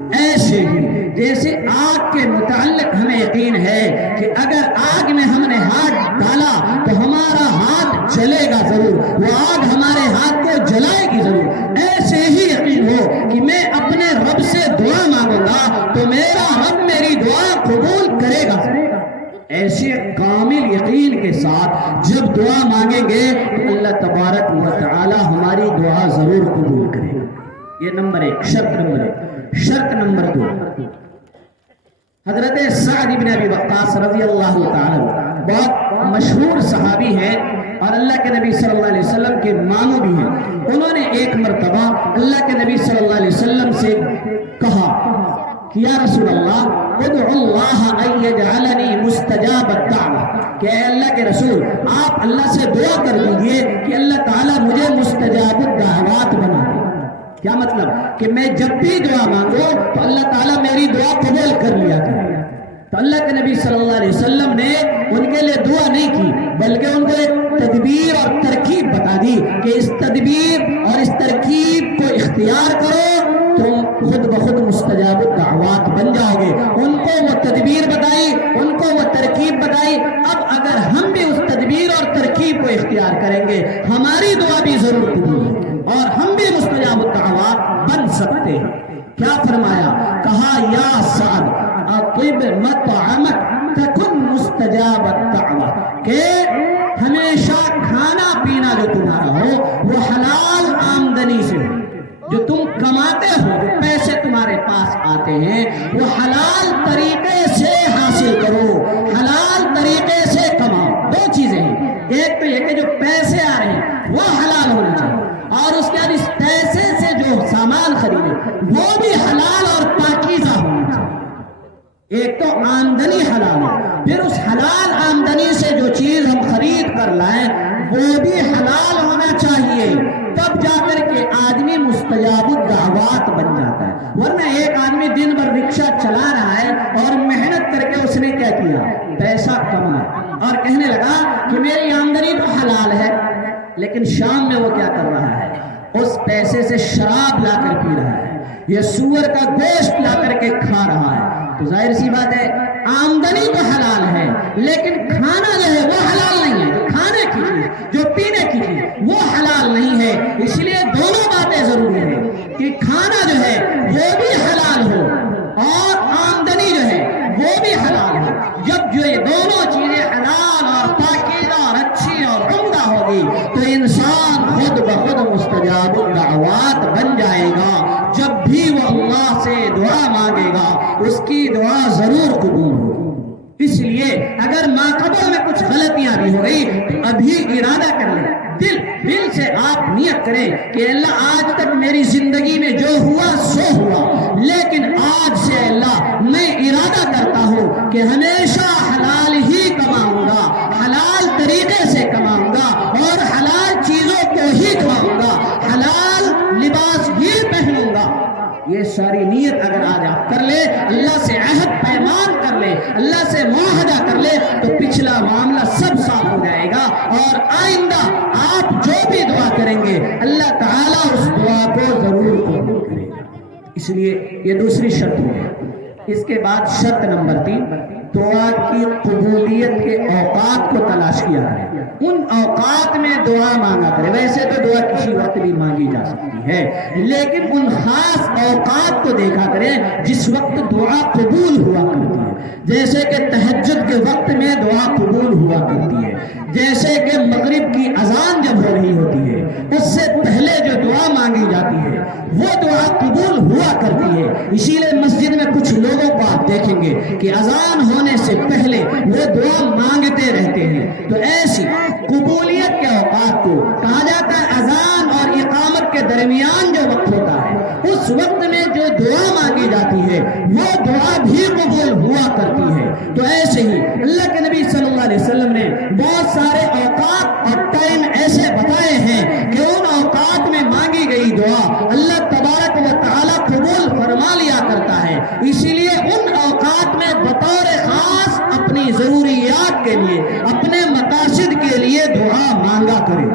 ایسے ہی جیسے آگ کے متعلق ہمیں یقین ہے کہ اگر آگ میں ہم نے ہاتھ ڈالا تو ہمارا ہاتھ جلے گا ضرور، وہ آگ ہمارے ہاتھ کو جلائے گی ضرور، ایسے ہی یقین ہو کہ میں اپنے رب سے دعا مانگوں گا تو میرا رب میری دعا قبول کرے گا۔ ایسے کامل یقین کے ساتھ جب دعا مانگیں گے تو اللہ تبارک و تعالی ہماری دعا ضرور قبول کرے گا۔ یہ نمبر ایک، شرط نمبر ایک۔ شرط نمبر دو، حضرت سعد بن ابی وقاص رضی اللہ تعالی بہت مشہور صحابی ہیں اور اللہ کے نبی صلی اللہ علیہ وسلم کے ماموں بھی ہیں۔ انہوں نے ایک مرتبہ اللہ کے نبی صلی اللہ علیہ وسلم سے کہا کہ یا رسول اللہ ادعو اللہ ان یجعلنی مستجاب الدعوہ، کہ اے اللہ کے رسول آپ اللہ سے دعا کر دیجئے کہ اللہ تعالیٰ مجھے مستجاب الدعوات بنا دے۔ کیا مطلب؟ کہ میں جب بھی دعا مانگو تو اللہ تعالیٰ میری دعا قبول کر لیا کرے۔ تو اللہ کے نبی صلی اللہ علیہ وسلم نے ان کے لیے دعا نہیں کی بلکہ ان کو ایک تدبیر اور ترکیب بتا دی کہ اس تدبیر اور اس ترکیب کو اختیار کرو، تم خود بخود مستجاب الدعوات بن جاؤ گے۔ ان کو وہ تدبیر بتائی، ان کو وہ ترکیب بتائی۔ اب اگر ہم بھی اس تدبیر اور ترکیب کو اختیار کریں گے ہماری دعا بھی ضرور قبول ہوگی اور ہم بھی مستجاب الدعوات بن سکتے ہیں۔ کیا فرمایا؟ کہا یا سعد اطب مطعمک تکن مستجاب الدعوہ، کہ ہمیشہ کھانا پینا جو تمہارا ہو وہ حلال آمدنی سے ہو، جو تم کماتے ہو، جو پیسے تمہارے پاس آتے ہیں وہ حلال طریقے سے حاصل کرو، حلال طریقے سے کماؤ۔ دو چیزیں ہیں، ایک تو یہ کہ جو پیسے آ رہے ہیں وہ حلال ہونے چاہیے، اور اس کے بعد اس پیسے سے جو سامان خریدے وہ بھی حلال اور پاکیزہ ہونا چاہیے۔ ایک تو آمدنی حلال ہے، پھر اس حلال آمدنی سے جو چیز ہم خرید کر لائیں وہ بھی حلال ہونا چاہیے، تب جا کر کے آدمی مستجاب الدعوات بن جاتا ہے۔ ورنہ ایک آدمی دن بھر رکشہ چلا رہا ہے اور محنت کر کے اس نے کیا کیا؟ پیسہ کمایا اور کہنے لگا کہ میری آمدنی تو حلال ہے، لیکن شام میں وہ کیا کر رہا ہے؟ اس پیسے سے شراب لا کر پی رہا ہے یا سور کا گوشت لا کر کے کھا رہا ہے۔ تو ظاہر سی بات ہے آمدنی تو حلال ہے لیکن کھانا جو ہے وہ حلال نہیں ہے، جو کھانے کی چیز، جو پینے کی چیز وہ حلال نہیں ہے۔ اس لیے دونوں باتیں ضروری ہیں کہ کھانا جو ہے وہ بھی حلال ہو اور آمدنی جو ہے وہ بھی حلال ہو۔ جب جو یہ دونوں چیزیں حلال اور پاکیزہ اور اچھی اور عمدہ ہوگی تو انسان خود بخود مستجاب الدعوات بن جائے گا۔ جب بھی وہ اللہ سے دعا مانگے گا اس کی دعا ضرور قبول ہوگی۔ اس لیے اگر ماقبل میں کچھ غلطیاں بھی ہو گئی تو ابھی ارادہ کر لیں، دل سے آپ نیت کریں کہ اللہ آج تک میری زندگی میں جو ہوا سو ہوا، لیکن آج سے اللہ میں ارادہ کرتا ہوں کہ ہمیشہ حلال ہی کماؤں گا، حلال طریقے سے کماؤں گا اور حلال چیزوں کو ہی کھاؤں گا، حلال لباس ہی پہنوں گا۔ یہ ساری نیت اگر آج آپ کر لے، اللہ سے عہد پیمان کر لے، اللہ سے معاہدہ کر لے تو پچھلا معاملہ سب صاف ہو جائے گا، اور آئندہ آپ جو بھی دعا کریں گے اللہ تعالیٰ اس دعا کو ضرور قبول کرے گا۔ اس لیے یہ دوسری شرط ہے۔ اس کے بعد شرط نمبر 3، دعا کی قبولیت کے اوقات کو تلاش کیا ہے، ان اوقات میں دعا مانگا کرے۔ ویسے تو دعا کسی وقت بھی مانگی جا سکتی ہے لیکن ان خاص اوقات کو دیکھا کرے جس وقت دعا قبول ہوا کرتی ہے، جیسے کہ تہجد کے وقت میں دعا قبول ہوا کرتی ہے، جیسے کہ مغرب کی اذان جب ہو رہی ہوتی ہے اس سے پہلے جو دعا مانگی جاتی ہے وہ دعا قبول ہوا کرتی ہے۔ اسی لیے مسجد میں کچھ لوگوں کو آپ دیکھیں گے کہ اذان ہونے سے پہلے وہ دعا مانگتے رہتے ہیں۔ تو ایسی قبولیت کے اوقات کو کہا جاتا ہے اذان اور اقامت کے درمیان جو وقت ہوتا ہے اس وقت میں جو دعا مانگی جاتی ہے وہ دعا بھی قبول ہوا کرتی ہے۔ تو ایسے ہی اللہ کے نبی صلی اللہ علیہ وسلم نے بہت سارے اوقات اور ٹائم ایسے بتائے ہیں کہ ان اوقات میں مانگی گئی دعا اللہ تبارک و تعالیٰ قبول فرما لیا کرتا ہے۔ اسی لیے ان اوقات میں بطور خاص اپنی ضروریات کے لیے، اپنے مقاصد کے لیے دعا مانگا کرے۔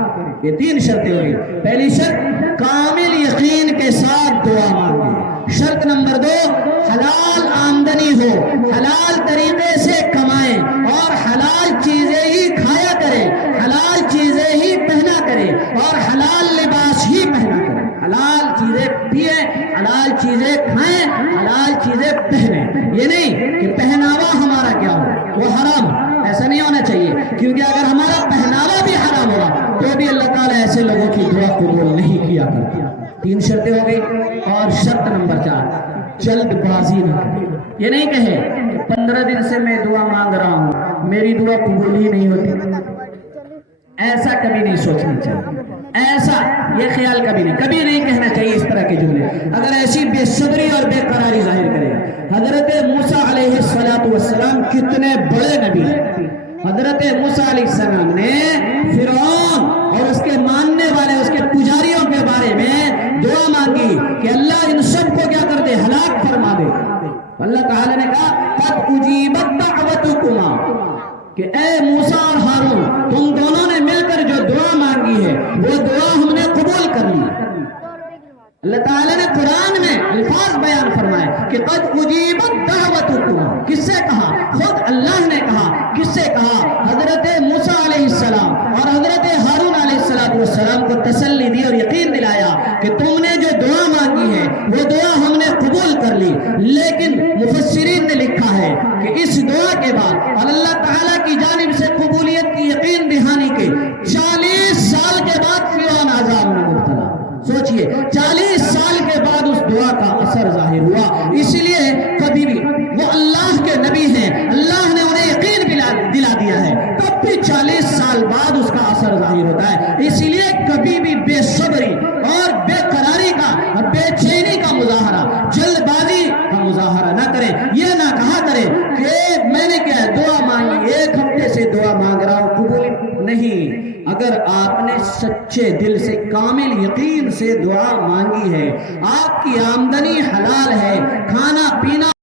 یہ 3 شرطیں ہوئی۔ پہلی شرط کامل یقین کے ساتھ دعا مانگے۔ شرط نمبر 2 حلال آمدنی ہو، حلال طریقے سے کمائیں اور حلال چیزیں ہی کھایا کرے، حلال چیزیں ہی پہنا کرے اور حلال لباس ہی پہنا کرے، حلال چیزیں پیئیں، حلال چیزیں کھائیں، حلال چیزیں پہنیں۔ یہ نہیں کہ پہناوا ہمارا کیا ہو وہ حرام، ایسا نہیں ہونا چاہیے، کیونکہ اگر ہمارا پہناوا بھی حرام ہوگا تو بھی اللہ تعالیٰ ایسے لوگوں کی دعا قبول نہیں کیا کرتا۔ 3 شرطیں ہو گئی، اور شرط نمبر 4 جلد بازی نہ کرے۔ یہ نہیں کہے کہ 15 دن سے میں دعا مانگ رہا ہوں، میری دعا قبول ہی نہیں ہوتی، ایسا کبھی نہیں سوچنا چاہیے، ایسا یہ خیال کبھی نہیں کہنا چاہیے اس طرح کے جملے۔ اگر ایسی بے صبری اور بے قراری ظاہر کرے گا، حضرت موسیٰ علیہ السلام کتنے بڑے نبی ہیں۔ حضرت موسیٰ علیہ السلام نے فرعون اور اس کے ماننے والے اس کے پجاریوں کے بارے میں دعا مانگی کہ اللہ ان سب کو کیا کر دے، ہلاک فرما دے۔ اللہ تعالی نے کہا قد اجیبت دعوتکما، کہ اے موسیٰ اور ہارون تم دونوں نے مل کر جو دعا مانگی ہے وہ دعا ہم نے قبول کر لی۔ اللہ تعالیٰ نے قرآن میں الفاظ بیان فرمائے کہ قد اجیبت دعوتکما، کس سے کہا؟ خود اللہ نے کہا۔ کس سے کہا؟ حضرت موسیٰ علیہ السلام اور حضرت ہارون علیہ السلام کو تسلی دی اور یقین دلایا کہ تم نے جو دعا مانگی ہے وہ دعا ہم نے قبول کر لی۔ لیکن مفسرین نے لکھا ہے کہ اس دعا کے بعد اور اللہ تعالیٰ کی جانب سے قبولیت کی یقین دہانی کے 40 سال کے بعد فرعون عذاب میں مبتلا۔ سوچئے 40 سال کے بعد اس دعا کا اثر ظاہر ہوا۔ اس لیے کبھی بھی وہ اللہ کے نبی ہیں، اللہ نے انہیں یقین دلا دیا ہے، تب بھی 40 سال بعد اس کا اثر ظاہر ہوتا ہے۔ اس لیے کبھی بھی بے صبری اور بے قراری کا اور بے چینی کا مظاہرہ، جلد بازی کا مظاہرہ نہ کریں۔ یہ نہ کہا کریں کہ میں نے کیا دعا مانگی، 1 ہفتے سے دعا مانگ رہا ہوں قبول نہیں۔ اگر آپ نے سچے دل سے کامل یقین سے دعا مانگی ہے، آپ کی آمدنی حلال ہے، کھانا پینا